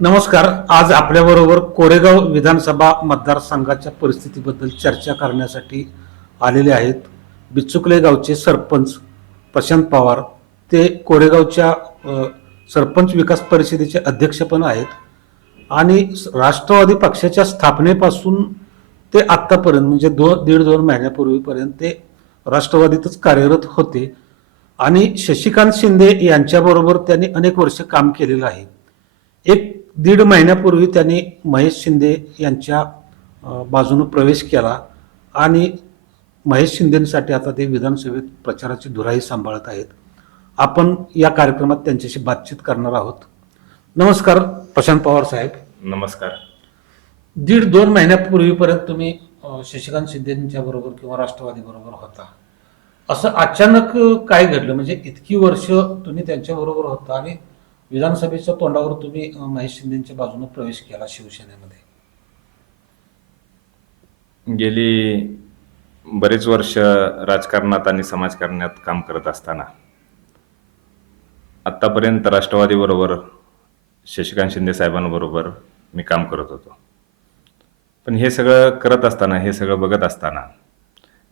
नमस्कार. आज आपल्याबरोबर कोरेगाव विधानसभा मतदारसंघाच्या परिस्थितीबद्दल चर्चा करण्यासाठी आलेले आहेत बिचुकले गावचे सरपंच प्रशांत पवार. ते कोरेगावच्या सरपंच विकास परिषदेचे अध्यक्ष पण आहेत आणि राष्ट्रवादी पक्षाच्या स्थापनेपासून ते आत्तापर्यंत म्हणजे दीड दोन महिन्यापूर्वीपर्यंत ते राष्ट्रवादीतच कार्यरत होते आणि शशिकांत शिंदे यांच्याबरोबर त्यांनी अनेक वर्ष काम केलेलं आहे. एक दीड महिन्यापूर्वी त्यांनी महेश शिंदे यांच्या बाजूने प्रवेश केला आणि महेश शिंदेसाठी आता ते विधानसभेत प्रचाराची धुराही सांभाळत आहेत. आपण या कार्यक्रमात त्यांच्याशी बातचीत करणार आहोत. नमस्कार प्रशांत पवार साहेब. नमस्कार. दीड दोन महिन्यापूर्वीपर्यंत तुम्ही शशिकांत शिंदेच्या बरोबर किंवा राष्ट्रवादी बरोबर होता. असं अचानक काय घडलं, म्हणजे इतकी वर्ष तुम्ही त्यांच्या बरोबर होता आणि विधानसभेच्या तोंडावर तुम्ही महेश शिंदेच्या बाजूने प्रवेश केला शिवसेनेमध्ये? गेली बरेच वर्ष राजकारणात आणि समाजकारणात काम करत असताना आत्तापर्यंत राष्ट्रवादीबरोबर शशिकांत शिंदे साहेबांबरोबर मी काम करत होतो. पण हे सगळं करत असताना, हे सगळं बघत असताना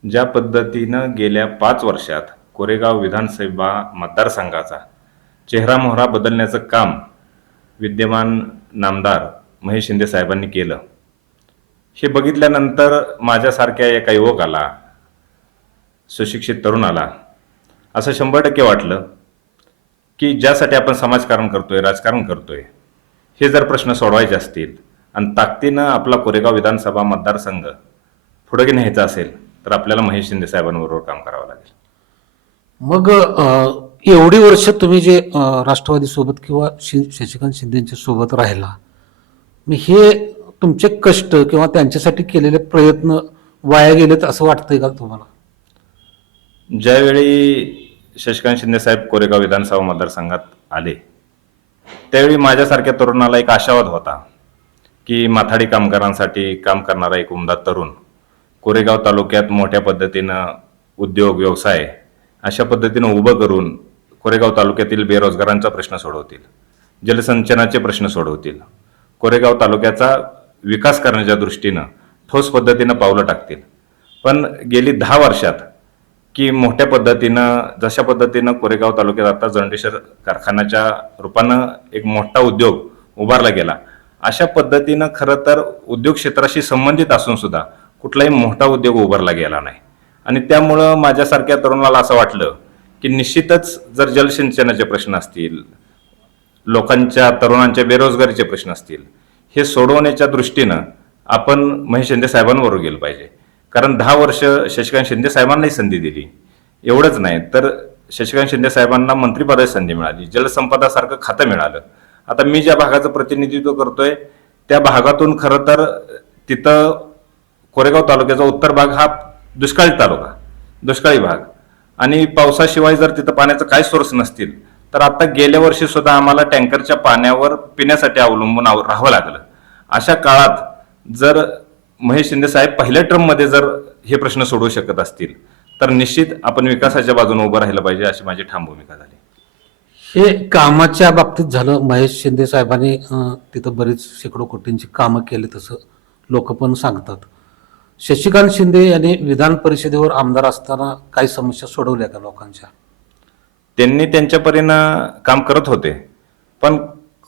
ज्या पद्धतीनं गेल्या 5 वर्षात कोरेगाव विधानसभा मतदारसंघाचा चेहरा मोहरा बदलण्याचं काम विद्यमान नामदार महेश शिंदे साहेबांनी केलं, हे बघितल्यानंतर माझ्यासारख्या एका युवकाला, सुशिक्षित तरुणाला असं 100% वाटलं की ज्यासाठी आपण समाजकारण करतोय, राजकारण करतोय, हे जर प्रश्न सोडवायचे असतील आणि ताकदीनं आपला कोरेगाव विधानसभा मतदारसंघ पुढे न्यायचा असेल तर आपल्याला महेश शिंदे साहेबांबरोबर काम करावं लागेल. मग एवढी वर्ष तुम्ही जे राष्ट्रवादी सोबत किंवा शशिकांत शिंदेच्या सोबत राहिला, मग हे तुमचे कष्ट किंवा त्यांच्यासाठी केलेले प्रयत्न वाया गेलेत असं वाटतंय का तुम्हाला? ज्यावेळी शशिकांत शिंदे साहेब कोरेगाव विधानसभा मतदारसंघात आले त्यावेळी माझ्यासारख्या तरुणाला एक आशावाद होता की माथाडी कामगारांसाठी काम करणारा एक उमदा तरुण कोरेगाव तालुक्यात मोठ्या पद्धतीनं उद्योग व्यवसाय अशा पद्धतीनं उभं करून कोरेगाव तालुक्यातील बेरोजगारांचा प्रश्न सोडवतील, जलसंचनाचे प्रश्न सोडवतील, कोरेगाव तालुक्याचा विकास करण्याच्या दृष्टीनं ठोस पद्धतीनं पावलं टाकतील. पण गेली 10 वर्षात की मोठ्या पद्धतीनं, जशा पद्धतीनं कोरेगाव तालुक्यात आता जंडेश्वर कारखान्याच्या रूपानं एक मोठा उद्योग उभारला गेला, अशा पद्धतीनं खरं तर उद्योग क्षेत्राशी संबंधित असून सुद्धा कुठलाही मोठा उद्योग उभारला गेला नाही. आणि त्यामुळं माझ्यासारख्या तरुणाला असं वाटलं की निश्चितच जर जलसिंचनाचे प्रश्न असतील, लोकांच्या तरुणांच्या बेरोजगारीचे प्रश्न असतील, हे सोडवण्याच्या दृष्टीनं आपण महेश शिंदे साहेबांबरोबर गेलं पाहिजे. कारण 10 वर्ष शशिकांत शिंदे साहेबांनाही संधी दिली. एवढंच नाही तर शशिकांत शिंदे साहेबांना मंत्रिपदाची संधी मिळाली, जलसंपदा सारखं खातं मिळालं. आता मी ज्या भागाचं प्रतिनिधित्व करतोय त्या भागातून खरं तर तिथं कोरेगाव तालुक्याचा उत्तर भाग हा दुष्काळी तालुका, दुष्काळी भाग, आणि पावसाशिवाय जर तिथं पाण्याचं काही सोर्स नसतील तर आता गेल्या वर्षी सुद्धा आम्हाला टँकरच्या पाण्यावर पिण्यासाठी अवलंबून राहावं लागलं. अशा काळात जर महेश शिंदे साहेब पहिल्या टर्ममध्ये जर हे प्रश्न सोडवू शकत असतील तर निश्चित आपण विकासाच्या बाजूने उभं राहिलं पाहिजे, अशी माझी ठाम भूमिका झाली. हे कामाच्या बाबतीत झालं. महेश शिंदे साहेबांनी तिथं बरीच शेकडो कोटींची कामं केली तसं लोक पण सांगतात. शशिकांत शिंदे यांनी विधान परिषदेवर आमदार असताना काही समस्या सोडवल्या का लोकांच्या? त्यांनी त्यांच्या परीनं काम करत होते, पण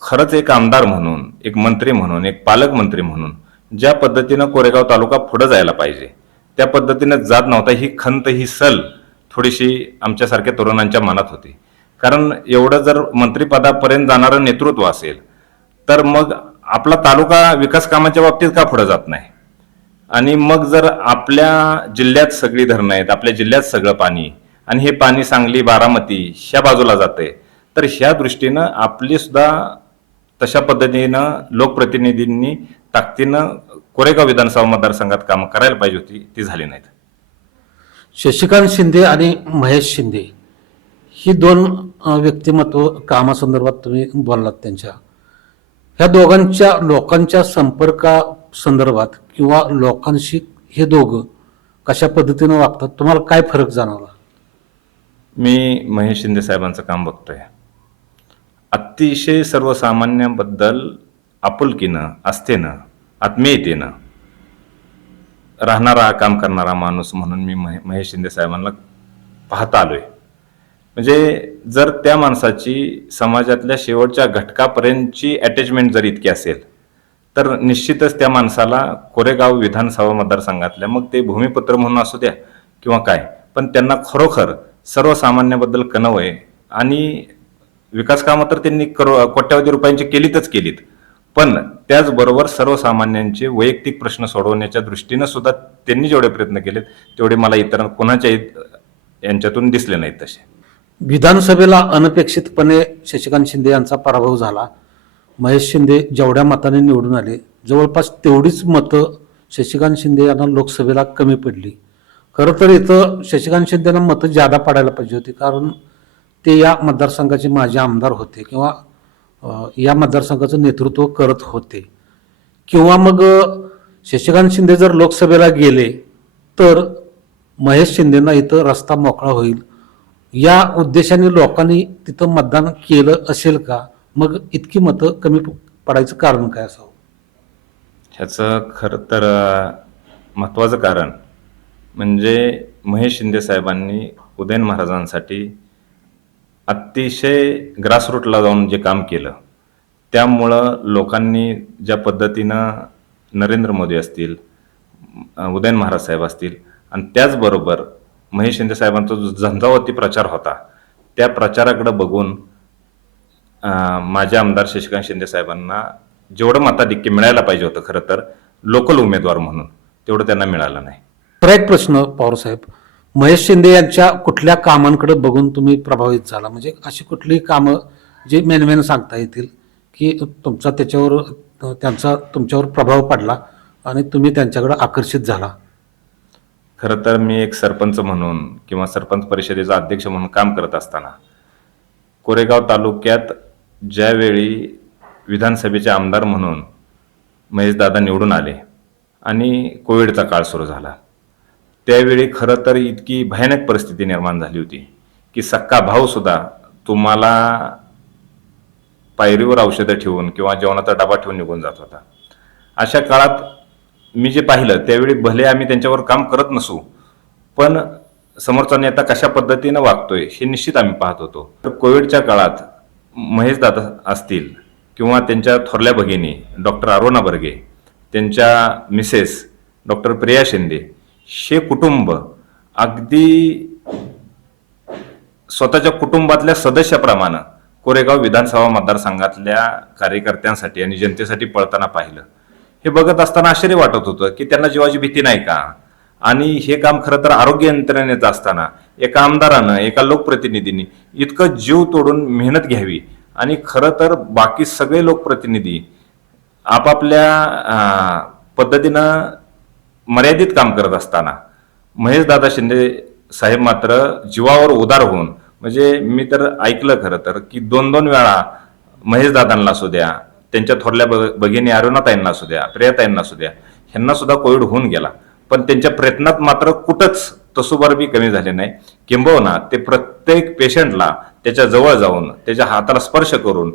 खरंच एक आमदार म्हणून, एक मंत्री म्हणून, एक पालकमंत्री म्हणून ज्या पद्धतीनं कोरेगाव तालुका पुढे जायला पाहिजे त्या पद्धतीनं जात नव्हता. ही खंत, ही सल थोडीशी आमच्यासारख्या तरुणांच्या मनात होती. कारण एवढं जर मंत्रिपदापर्यंत जाणारं नेतृत्व असेल तर मग आपला तालुका विकास कामाच्या बाबतीत का पुढे जात नाही? आणि मग जर आपल्या जिल्ह्यात सगळी धरणं आहेत, आपल्या जिल्ह्यात सगळं पाणी, आणि हे पाणी सांगली, बारामती ह्या बाजूला जाते, तर ह्या दृष्टीनं आपली सुद्धा तशा पद्धतीनं लोकप्रतिनिधींनी ताकदीनं कोरेगाव विधानसभा मतदारसंघात कामं करायला पाहिजे होती, ती झाली नाहीत. शशिकांत शिंदे आणि महेश शिंदे ही दोन व्यक्तिमत्व कामासंदर्भात तुम्ही बोललात. त्यांच्या ह्या दोघांच्या लोकांच्या संपर्का संदर्भात किंवा लोकांशी हे दोघं कशा पद्धतीनं वागतात, तुम्हाला काय फरक जाणवला? मी महेश शिंदे साहेबांचं काम बघतोय. अतिशय सर्वसामान्यांबद्दल आपुलकीनं, आस्थेनं, आत्मीयतेनं राहणारा, काम करणारा माणूस म्हणून मी महेश शिंदे साहेबांना पाहता आलोय. म्हणजे जर त्या माणसाची समाजातल्या शेवटच्या घटकापर्यंतची अटॅचमेंट जर इतकी असेल, तर निश्चितच त्या माणसाला कोरेगाव विधानसभा मतदारसंघातल्या, मग ते भूमिपुत्र म्हणून असू द्या किंवा काय, पण त्यांना खरोखर सर्वसामान्याबद्दल कणव आहे. आणि विकास कामं तर त्यांनी कोट्यावधी रुपयांची केलीत, पण त्याचबरोबर सर्वसामान्यांचे वैयक्तिक प्रश्न सोडवण्याच्या दृष्टीनं सुद्धा त्यांनी जेवढे प्रयत्न केलेत तेवढे मला इतर कोणाच्या यांच्यातून दिसले नाहीत तसे. विधानसभेला अनपेक्षितपणे शशिकांत शिंदे यांचा पराभव झाला. महेश शिंदे जेवढ्या मताने निवडून आले, जवळपास तेवढीच मतं शशिकांत शिंदे यांना लोकसभेला कमी पडली. खरं तर इथं शशिकांत शिंदेना मतं जादा पडायला पाहिजे होती, कारण ते या मतदारसंघाचे माजी आमदार होते किंवा या मतदारसंघाचं नेतृत्व करत होते. किंवा मग शशिकांत शिंदे जर लोकसभेला गेले तर महेश शिंदेना इथं रस्ता मोकळा होईल या उद्देशाने लोकांनी तिथं मतदान केलं असेल का? मग इतकी मतं कमी पडायचं कारण काय असावं? ह्याचं खरं तर महत्त्वाचं कारण म्हणजे महेश शिंदे साहेबांनी उदयन महाराजांसाठी अतिशय ग्रासरूटला जाऊन जे काम केलं, त्यामुळं लोकांनी ज्या पद्धतीनं नरेंद्र मोदी असतील, उदयन महाराज साहेब असतील, आणि त्याचबरोबर महेश शिंदे साहेबांचा जो झंझावाती प्रचार होता, त्या प्रचाराकडे बघून माझे आमदार शशिकांत शिंदे साहेबांना जेवढं मताधिक्य मिळायला पाहिजे होतं खरं तर लोकल उमेदवार म्हणून, तेवढं त्यांना मिळालं नाही. तर एक प्रश्न पवार साहेब, महेश शिंदे यांच्या कुठल्या कामांकडे बघून तुम्ही प्रभावित झाला? म्हणजे अशी कुठली कामं जी मेनमेन सांगता येतील की तुमचा त्यांचा तुमच्यावर प्रभाव पडला आणि तुम्ही त्यांच्याकडे आकर्षित झाला? खरं तर मी एक सरपंच म्हणून किंवा सरपंच परिषदेचा अध्यक्ष म्हणून काम करत असताना कोरेगाव तालुक्यात ज्यावेळी विधानसभेचे आमदार म्हणून महेशदादा निवडून आले आणि कोविडचा काळ सुरू झाला, त्यावेळी खरं तर इतकी भयानक परिस्थिती निर्माण झाली होती की सक्का भाऊ सुद्धा तुम्हाला पायरीवर औषधं ठेवून किंवा जेवणाचा डबा ठेवून निघून जात होता. अशा काळात मी जे पाहिलं त्यावेळी भले आम्ही त्यांच्यावर काम करत नसू, पण समोरचा नेता कशा पद्धतीनं वागतोय हे निश्चित आम्ही पाहत होतो. तर कोविडच्या काळात महेशदादा असतील किंवा त्यांच्या थोरल्या भगिनी डॉक्टर अरुणा बर्गे, त्यांच्या मिसेस डॉक्टर प्रिया शिंदे, हे कुटुंब अगदी स्वतःच्या कुटुंबातल्या सदस्याप्रमाणे कोरेगाव विधानसभा मतदारसंघातल्या कार्यकर्त्यांसाठी आणि जनतेसाठी पळताना पाहिलं. हे बघत असताना आश्चर्य वाटत होतं की त्यांना जीवाची भीती नाही का? आणि हे काम खरं तर आरोग्य यंत्रणेचं असताना एका आमदारानं, एका लोकप्रतिनिधींनी इतकं जीव तोडून मेहनत घ्यावी, आणि खरं तर बाकी सगळे लोकप्रतिनिधी आपापल्या पद्धतीनं मर्यादित काम करत असताना महेशदादा शिंदे साहेब मात्र जीवावर उदार होऊन, म्हणजे मी तर ऐकलं खरं तर की 2-2 वेळा महेशदादांना असू द्या, त्यांच्या थोरल्या भगिनी अरुणाताईंना असू द्या, प्रियाताईंना असू द्या, ह्यांना सुद्धा कोविड होऊन गेला, पण त्यांच्या प्रयत्नात मात्र कुठंच तसुबार बी कमी झाले नाही. किंबहुना ते प्रत्येक पेशंटला त्याच्या जवळ जाऊन त्याच्या हाताला स्पर्श करून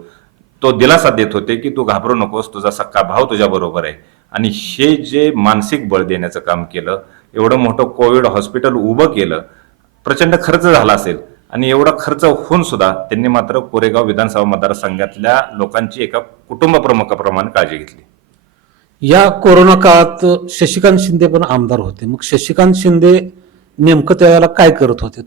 तो दिलासा देत होते की तू घाबरू नकोस, तुझा सक्का भाव तुझ्या बरोबर आहे. आणि हे जे मानसिक बळ देण्याचं काम केलं, एवढं मोठं कोविड हॉस्पिटल उभं केलं, प्रचंड खर्च झाला असेल, आणि एवढा खर्च होऊन सुद्धा त्यांनी मात्र कोरेगाव विधानसभा मतदारसंघातल्या लोकांची एका कुटुंब प्रमुखाप्रमाणे काळजी घेतली. या कोरोना काळात शशिकांत शिंदे पण आमदार होते. मग शशिकांत शिंदे नेमकं त्यावेळेला काय करत होते?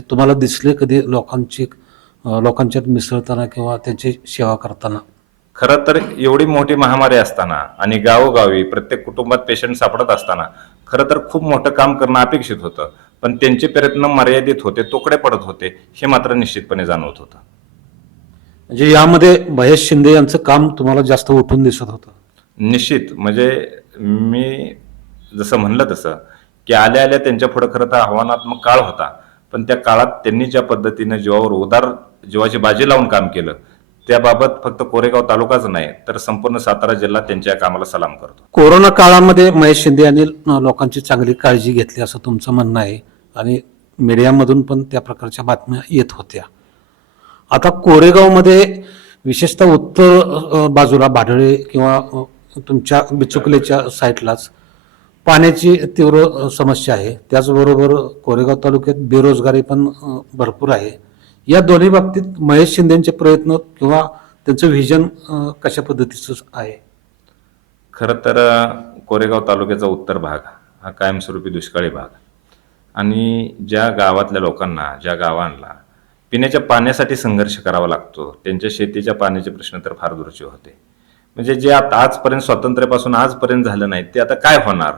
तुम्हाला दिसले कधी लोकांच्यात मिसळताना किंवा त्यांची सेवा करताना? खरं तर एवढी मोठी महामारी असताना आणि गावोगावी प्रत्येक कुटुंबात पेशंट सापडत असताना खरं तर खूप मोठं काम करणं अपेक्षित होतं, पण त्यांचे प्रयत्न मर्यादित होते, तोकडे पडत होते, हे मात्र निश्चितपणे जाणवत होतं. म्हणजे यामध्ये महेश शिंदे यांचं काम तुम्हाला जास्त उठून दिसत होतं? निश्चित. म्हणजे मी जसं म्हणलं तसं की आल्या आल्या त्यांच्या पुढे खरं तर आव्हानात्मक काळ होता, पण त्या काळात त्यांनी ज्या पद्धतीनं जीवावर उदार जीवाची बाजी लावून काम केलं, त्याबाबत फक्त कोरेगाव तालुकाच नाही तर संपूर्ण सातारा जिल्हा त्यांच्या कामाला सलाम करतो. कोरोना काळामध्ये महेश शिंदे यांनी लोकांची चांगली काळजी घेतली असं तुमचं म्हणणं आहे, आणि मीडियामधून पण त्या प्रकारच्या बातम्या येत होत्या. आता कोरेगावमध्ये विशेषतः उत्तर बाजूला भाडळे किंवा तुमच्या बिचुकलेच्या साईडलाच पाण्याची तीव्र समस्या आहे. त्याचबरोबर कोरेगाव तालुक्यात बेरोजगारी पण भरपूर आहे. या दोन्ही बाबतीत महेश शिंदेचे प्रयत्न किंवा त्यांचं व्हिजन कशा पद्धतीचं आहे? खरं तर कोरेगाव तालुक्याचा उत्तर भाग हा कायमस्वरूपी दुष्काळी भाग आणि ज्या गावातल्या लोकांना, ज्या गावांना पिण्याच्या पाण्यासाठी संघर्ष करावा लागतो, त्यांच्या शेतीच्या पाण्याचे प्रश्न तर फार दूरचे होते. म्हणजे जे आता आजपर्यंत स्वातंत्र्यापासून आजपर्यंत झालं नाही ते आता काय होणार,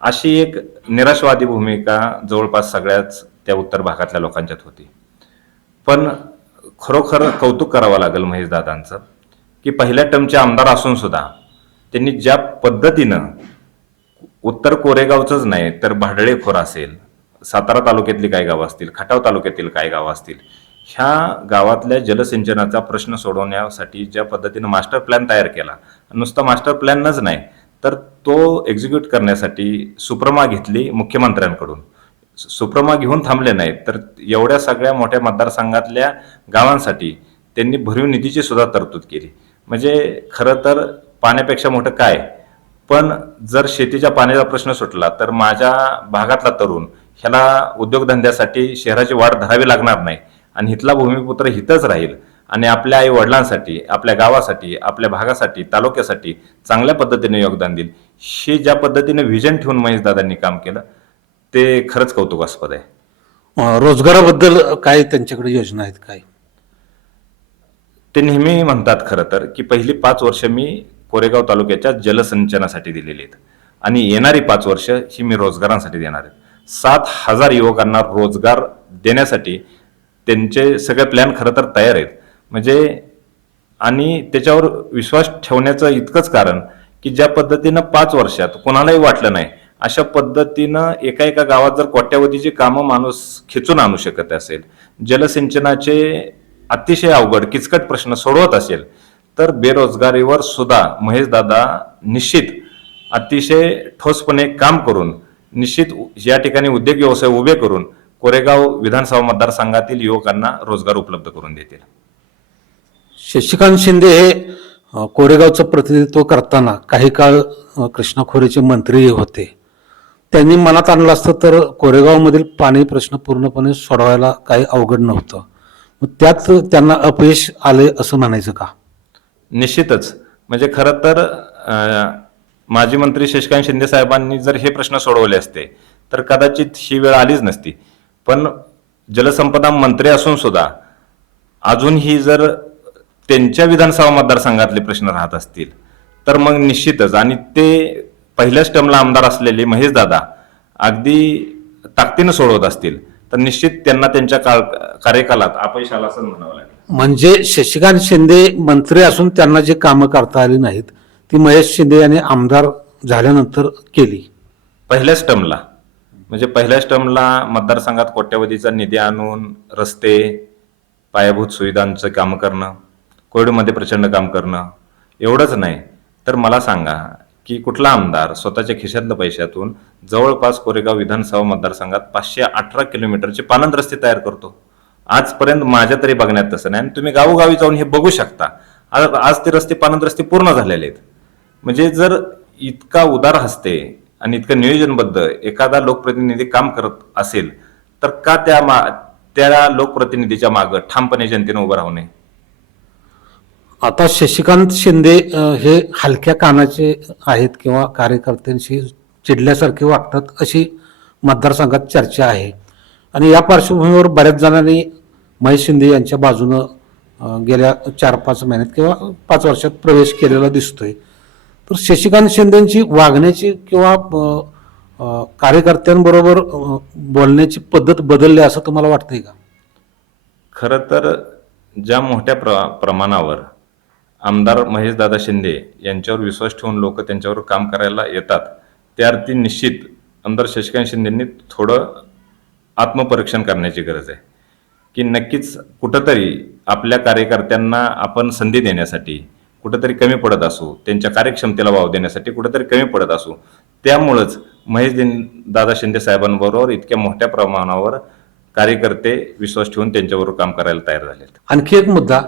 अशी एक निराशवादी भूमिका जवळपास सगळ्याच त्या उत्तर भागातल्या लोकांच्यात होती. पण खरोखर कौतुक करावं लागेल महेशदादांचं की पहिल्या टर्मचे आमदार असून सुद्धा त्यांनी ज्या पद्धतीनं उत्तर कोरेगावचंच नाही तर भाडळे खोर असेल, सातारा तालुक्यातली काही गावं असतील, खटाव तालुक्यातील काही गावं असतील, ह्या गावातल्या जलसिंचनाचा प्रश्न सोडवण्यासाठी ज्या पद्धतीनं मास्टर प्लॅन तयार केला, नुसता मास्टर प्लॅनच नाही तर तो एक्झिक्यूट करण्यासाठी सुप्रमा घेतली मुख्यमंत्र्यांकडून. सुप्रमा घेऊन थांबले नाहीत तर एवढ्या सगळ्या मोठ्या मतदारसंघातल्या गावांसाठी त्यांनी भरीव निधीची सुद्धा तरतूद केली. म्हणजे खरं तर पाण्यापेक्षा मोठं काय, पण जर शेतीच्या पाण्याचा प्रश्न सुटला तर माझ्या भागातला तरुण ह्याला उद्योगधंद्यासाठी शहराची वाट धरावी लागणार नाही आणि इथला भूमिपुत्र हितच राहील आणि आपल्या आई वडिलांसाठी, आपल्या गावासाठी, आपल्या भागासाठी, तालुक्यासाठी चांगल्या पद्धतीने योगदान देईल. हे ज्या पद्धतीने व्हिजन ठेवून महेशदादांनी काम केलं ते खरंच कौतुकास्पद आहे. रोजगाराबद्दल काय त्यांच्याकडे योजना आहेत काय? ते नेहमी म्हणतात खरं तर की पहिली 5 वर्ष मी कोरेगाव तालुक्याच्या जलसिंचनासाठी दिलेली आहेत आणि येणारी 5 वर्ष ही मी रोजगारांसाठी देणार आहे. 7,000 युवकांना रोजगार देण्यासाठी त्यांचे सगळे प्लॅन खरं तर तयार आहेत. म्हणजे आणि त्याच्यावर विश्वास ठेवण्याचं इतकंच कारण की ज्या पद्धतीनं 5 वर्षात कोणालाही वाटलं नाही अशा पद्धतीनं एका एका गावात जर कोट्यावधीची कामं माणूस खिचून आणू शकत असेल, जलसिंचनाचे अतिशय अवघड किचकट प्रश्न सोडवत असेल तर बेरोजगारीवर सुद्धा महेशदादा निश्चित अतिशय ठोसपणे काम करून निश्चित या ठिकाणी उद्योग व्यवसाय उभे करून कोरेगाव विधानसभा मतदारसंघातील युवकांना रोजगार उपलब्ध करून देतील. शशिकांत शिंदे हे कोरेगावचं प्रतिनिधित्व करताना काही काळ कृष्णा खोरेचे मंत्री होते. त्यांनी मनात आणलं असतं तर कोरेगावमधील पाणी प्रश्न पूर्णपणे सोडवायला काही अवघड नव्हतं. मग त्यात त्यांना अपयश आले असं म्हणायचं का? निश्चितच. म्हणजे खरं तर माजी मंत्री शशिकांत शिंदे साहेबांनी जर हे प्रश्न सोडवले असते तर कदाचित ही वेळ आलीच नसती. पण जलसंपदा मंत्री असून सुद्धा अजूनही जर त्यांच्या विधानसभा मतदारसंघातले प्रश्न राहत असतील तर मग निश्चितच, आणि ते पहिल्याच टर्मला आमदार असलेले महेशदादा अगदी ताकदीनं सोडवत असतील तर निश्चित त्यांना त्यांच्या कार्यकालात अपयश आलं असं म्हणावं लागेल. म्हणजे शशिकांत शिंदे मंत्री असून त्यांना जे कामं करता आली नाहीत ती महेश शिंदे यांनी आमदार झाल्यानंतर केली पहिल्याच टर्मला. म्हणजे पहिल्याच टर्मला मतदारसंघात कोट्यवधीचा निधी आणून रस्ते, पायाभूत सुविधांचं काम करणं, कोविडमध्ये प्रचंड काम करणं, एवढंच नाही तर मला सांगा की कुठला आमदार स्वतःच्या खिशातल्या पैशातून जवळपास कोरेगाव विधानसभा मतदारसंघात 518 किलोमीटरचे पाणंद रस्ते तयार करतो? आजपर्यंत माझ्या तरी बघण्यात तसं नाही आणि तुम्ही गावोगावी जाऊन हे बघू शकता. आज ते रस्ते, पाणंद रस्ते पूर्ण झालेले आहेत. म्हणजे जर इतका उदार हस्ते आणि इतकं नियोजनबद्ध एखादा लोकप्रतिनिधी काम करत असेल तर का त्या लोकप्रतिनिधीच्या मागं ठामपणे जनतेनं उभं राहू नये? आता शशिकांत शिंदे हे हलक्या कानाचे आहेत किंवा कार्यकर्त्यांशी चिडल्यासारखे वागतात अशी मतदारसंघात चर्चा आहे आणि या पार्श्वभूमीवर बऱ्याच जणांनी महेश शिंदे यांच्या बाजूनं गेल्या 4-5 महिन्यात किंवा 5 वर्षात प्रवेश केलेला दिसतोय. तर शशिकांत शिंदेची वागण्याची किंवा कार्यकर्त्यांबरोबर बोलण्याची पद्धत बदलली असं तुम्हाला वाटतंय का? खरं तर ज्या मोठ्या प्रमाणावर आमदार महेशदादा शिंदे यांच्यावर विश्वास ठेवून लोक त्यांच्यावर काम करायला येतात त्या अर्थी निश्चित आमदार शशिकांत शिंदेंनी थोडं आत्मपरीक्षण करण्याची गरज आहे की नक्कीच कुठंतरी आपल्या कार्यकर्त्यांना आपण संधी देण्यासाठी कुठंतरी कमी पडत असू, त्यांच्या कार्यक्षमतेला वाव देण्यासाठी कुठंतरी कमी पडत असू. त्यामुळंच दादा शिंदे साहेबांबरोबर इतक्या मोठ्या प्रमाणावर कार्यकर्ते विश्वास ठेवून त्यांच्याबरोबर काम करायला तयार झालेत. आणखी एक मुद्दा,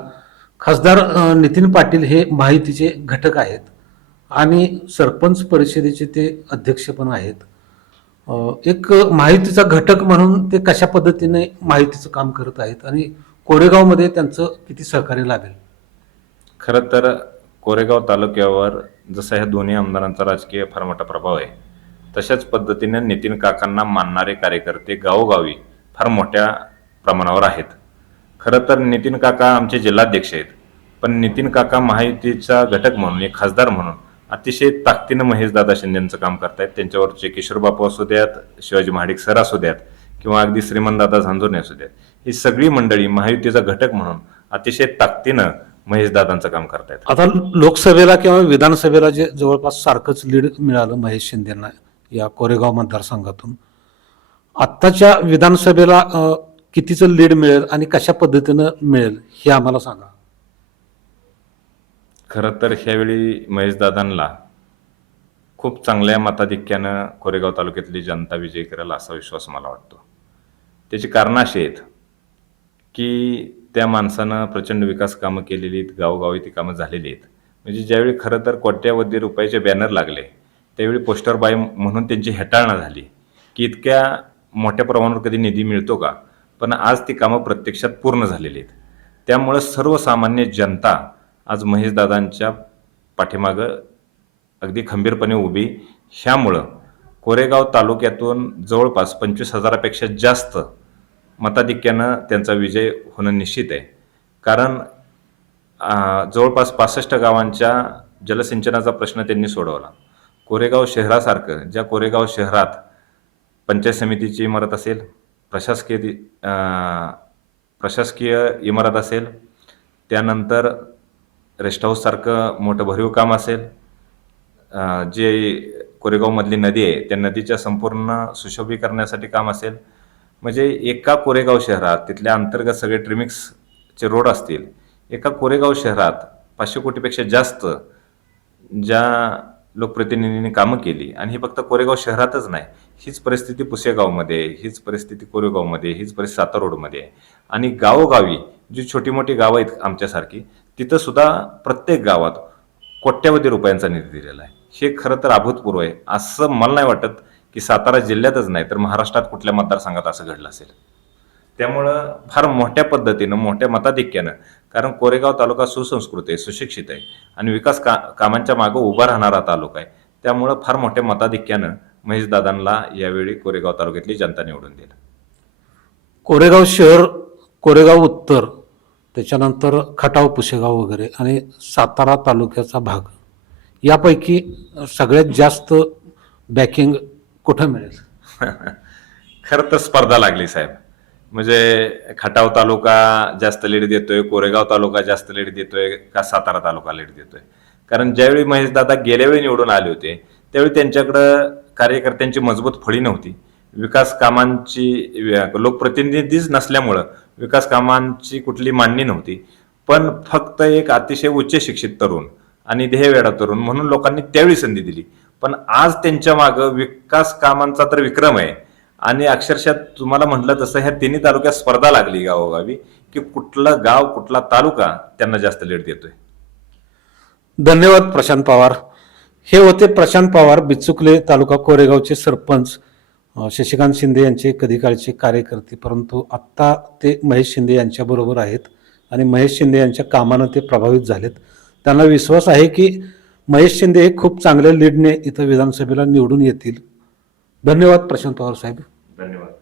खासदार नितीन पाटील हे माहितीचे घटक आहेत आणि सरपंच परिषदेचे ते अध्यक्ष पण आहेत. एक माहितीचा घटक म्हणून ते कशा पद्धतीने माहितीचं काम करत आहेत आणि कोरेगावमध्ये त्यांचं किती सहकार्य लाभेल? खरं तर कोरेगाव तालुक्यावर जसा ह्या दोन्ही आमदारांचा राजकीय फार मोठा प्रभाव आहे, तशाच पद्धतीने नितीन काकांना मानणारे कार्यकर्ते गावोगावी फार मोठ्या प्रमाणावर आहेत. खरं तर नितीन काका आमचे जिल्हाध्यक्ष आहेत, पण नितीन काका महायुतीचा घटक म्हणून, एक खासदार म्हणून अतिशय ताकदीनं महेशदादा शिंदेंचं काम करतायत. त्यांच्यावरचे किशोर बापू असू द्यात, शिवाजी महाडिक सर असू द्यात किंवा अगदी श्रीमंतदादा झांझोर्णे असू द्यात, ही सगळी मंडळी महायुतीचा घटक म्हणून अतिशय ताकदीनं महेशदादांचं काम करतायत. आता लोकसभेला किंवा विधानसभेला जे जवळपास सारखंच लीड मिळालं महेश शिंदेंना या कोरेगाव मतदारसंघातून, आत्ताच्या विधानसभेला कितीचं लीड मिळेल आणि कशा पद्धतीनं मिळेल हे आम्हाला सांगा. खरं तर ह्यावेळी महेशदादांना खूप चांगल्या मताधिक्यानं कोरेगाव तालुक्यातली जनता विजयी करेल असा विश्वास मला वाटतो. त्याची कारणं अशी आहेत की त्या माणसानं प्रचंड विकास कामं केलेली आहेत, गावोगावी ती कामं झालेली आहेत. म्हणजे ज्यावेळी खरं तर कोट्यावधी रुपयाचे बॅनर लागले त्यावेळी पोस्टर बाय म्हणून त्यांची हेटाळणं झाली की इतक्या मोठ्या प्रमाणावर कधी निधी मिळतो का, पण आज ती कामं प्रत्यक्षात पूर्ण झालेली आहेत. त्यामुळं सर्वसामान्य जनता आज महेशदादांच्या पाठीमागं अगदी खंबीरपणे उभी. ह्यामुळं कोरेगाव तालुक्यातून जवळपास 25,000पेक्षा जास्त मताधिक्यानं त्यांचा विजय होणं निश्चित आहे. कारण जवळपास 65 गावांच्या जलसिंचनाचा प्रश्न त्यांनी सोडवला. कोरेगाव शहरासारखं, ज्या कोरेगाव शहरात पंचायत समितीची इमारत असेल, प्रशासकीय इमारत असेल, त्यानंतर रेस्ट हाऊससारखं मोठं भरीव काम असेल, जे कोरेगावमधली नदी आहे त्या नदीच्या संपूर्ण सुशोभीकरणासाठी काम असेल, म्हणजे एका कोरेगाव शहरात तिथल्या अंतर्गत सगळे ट्रिमिक्सचे रोड असतील, एका कोरेगाव शहरात 500 कोटीपेक्षा जास्त ज्या लोकप्रतिनिधींनी कामं केली. आणि ही फक्त कोरेगाव शहरातच नाही, हीच परिस्थिती पुसेगावमध्ये, हीच परिस्थिती कोरेगावमध्ये, हीच परिस्थिती सातारा रोडमध्ये आहे. आणि गावोगावी जी छोटी मोठी गावं आहेत आमच्यासारखी, तिथं सुद्धा प्रत्येक गावात कोट्यावधी रुपयांचा निधी दिलेला आहे. हे खरं तर अभूतपूर्व आहे. असं मला नाही वाटत की सातारा जिल्ह्यातच नाही तर महाराष्ट्रात कुठल्या मतदारसंघात असं घडलं असेल. त्यामुळं फार मोठ्या पद्धतीनं, मोठ्या मताधिक्यानं, कारण कोरेगाव तालुका सुसंस्कृत आहे, सुशिक्षित आहे आणि विकास कामांच्या मागं उभा राहणारा तालुका आहे. त्यामुळं फार मोठ्या मताधिक्यानं महेशदादांना यावेळी कोरेगाव तालुक्यातली जनता निवडून देईल. कोरेगाव शहर, कोरेगाव उत्तर, त्याच्यानंतर खटाव, पुशेगाव वगैरे आणि सातारा तालुक्याचा भाग, यापैकी सगळ्यात जास्त बॅकिंग कुठं मिळेल? खरं तर स्पर्धा लागली साहेब. म्हणजे खटाव तालुका जास्त लीड देतोय, कोरेगाव तालुका जास्त लीड देतोय का सातारा तालुका लीड देतोय? कारण ज्यावेळी महेशदादा गेल्या वेळी निवडून आले होते त्यावेळी त्यांच्याकडं कार्यकर्त्यांची मजबूत फळी नव्हती. विकास कामांची लोकप्रतिनिधीच नसल्यामुळं विकास कामांची कुठली मांडणी नव्हती. पण फक्त एक अतिशय उच्च शिक्षित तरुण आणि ध्येयवेडा तरुण म्हणून लोकांनी त्यावेळी संधी दिली. पण आज त्यांच्या मागं विकास कामांचा तर विक्रम आहे आणि अक्षरशः तुम्हाला म्हटलं तसं ह्या तिन्ही तालुक्यात स्पर्धा लागली गावोगावी की कुठलं गाव, कुठला तालुका त्यांना जास्त लीड देतोय. धन्यवाद प्रशांत पवार. हे होते प्रशांत पवार, बिचुकले तालुका कोरेगावचे सरपंच, शशिकांत शिंदे यांचे कधी काळचे कार्यकर्ते, परंतु आत्ता ते महेश शिंदे यांच्याबरोबर आहेत आणि महेश शिंदे यांच्या कामानं ते प्रभावित झालेत. त्यांना विश्वास आहे की महेश शिंदे हे खूप चांगल्या लीडने इथं विधानसभेला निवडून येतील. धन्यवाद प्रशांत पवार साहेब. धन्यवाद.